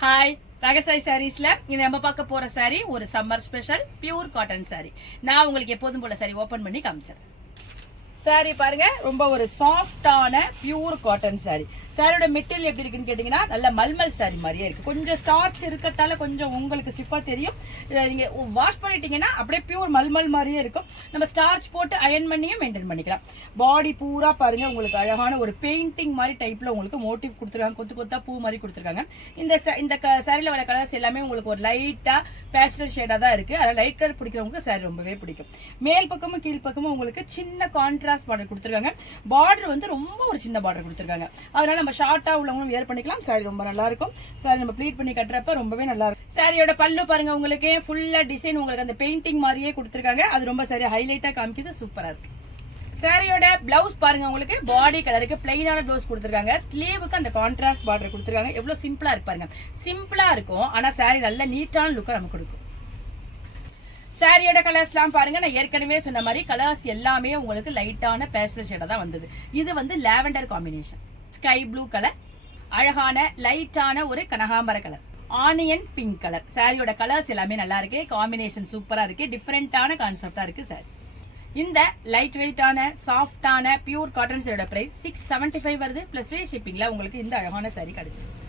Hi ரகசாய் சாரீஸ்ல இது நம்ம பார்க்க போற சாரி ஒரு summer special pure cotton sorry. நான் உங்களுக்கு எப்போதும் போல சாரி ஓபன் பண்ணி காமிச்சேன். சாரி பாருங்க, ரொம்ப ஒரு சாஃப்டான பியூர் காட்டன் சாரி. சாரியோட மெட்டீரியல் எப்படி இருக்குன்னு கேட்டீங்கன்னா நல்ல மல்மல் சாரி மாதிரியே இருக்கு. கொஞ்சம் ஸ்டார்ச் இருக்கத்தால கொஞ்சம் உங்களுக்கு ஸ்டிஃபா தெரியும். நீங்க வாஷ் பண்ணிட்டீங்கன்னா அப்படியே பியூர் மல்மல் மாதிரியே இருக்கும். நம்ம ஸ்டார்ச் போட்டு அயன் பண்ணியும் மெயின்டைன் பண்ணிக்கலாம். பாடி பூரா பாருங்க, உங்களுக்கு அழகான ஒரு பெயிண்டிங் மாதிரி டைப்ல உங்களுக்கு மோட்டிவ் கொடுத்துருக்காங்க. கொத்து கொத்தா பூ மாதிரி கொடுத்துருக்காங்க. இந்த சாரியில வர கலர்ஸ் எல்லாமே உங்களுக்கு ஒரு லைட்டா பேஸ்டல் ஷேடா தான் இருக்கு. அதனால லைட் கலர் பிடிக்கிறவங்களுக்கு சாரி ரொம்பவே பிடிக்கும். மேல் பக்கமும் கீழ் பக்கமும் உங்களுக்கு சின்ன கான்ட்ராஸ்ட் பார்டர் கொடுத்துருக்காங்க. பார்டர் வந்து ரொம்ப ஒரு சின்ன பார்டர் கொடுத்துருக்காங்க. அதனால நம்ம ஷார்ட்டா உள்ளவங்களும் வேர் பண்ணிக்கலாம். சாரி ரொம்ப நல்லா இருக்கும். சாரி நம்ம ப்ளீட் பண்ணி கட்டுறப்ப ரொம்பவே நல்லா இருக்கும். சாரியோட பல்லு பாருங்க, உங்களுக்கு ஃபுல்லா டிசைன் உங்களுக்கு அந்த பெயிண்டிங் மாதிரியே கொடுத்துருக்காங்க. அது ரொம்ப சரி ஹைலைட்டா காமிக்குது, சூப்பரா இருக்கு. சாரியோட பிளவுஸ் பாருங்க, உங்களுக்கு பாடி கலருக்கு பிளைனான பிளவுஸ் கொடுத்துருக்காங்க. ஸ்லீவுக்கு அந்த கான்ட்ராஸ்ட் பார்டர் கொடுத்துருக்காங்க. எவ்வளவு சிம்பிளா இருக்கு பாருங்க. சிம்பிளா இருக்கும், ஆனா சாரி நல்ல நீட்டான லுக்கை நமக்கு கொடுக்கும். சாரியோட கலர்ஸ்லாம் பாருங்க, நான் ஏற்கனவே சொன்ன மாதிரி கலர்ஸ் எல்லாமே உங்களுக்கு லைட்டான பேஸ்டல் ஷேடா தான் வந்தது. இது வந்து lavender combination, sky blue colour, அழகான லைட்டான ஒரு கனகாம்பர கலர், ஆனியன் பிங்க் கலர். சாரியோட கலர்ஸ் எல்லாமே நல்லா இருக்கு. காம்பினேஷன் சூப்பரா இருக்கு. டிஃபரெண்டான கான்செப்டா இருக்கு சாரி. இந்த லைட் வெயிட்டான சாஃப்டான பியூர் காட்டன் சாரியோட பிரைஸ் 675 வருது. பிளஸ் ஃப்ரீ ஷிப்பிங்ல உங்களுக்கு இந்த அழகான சாரி கிடைச்சிருக்கு.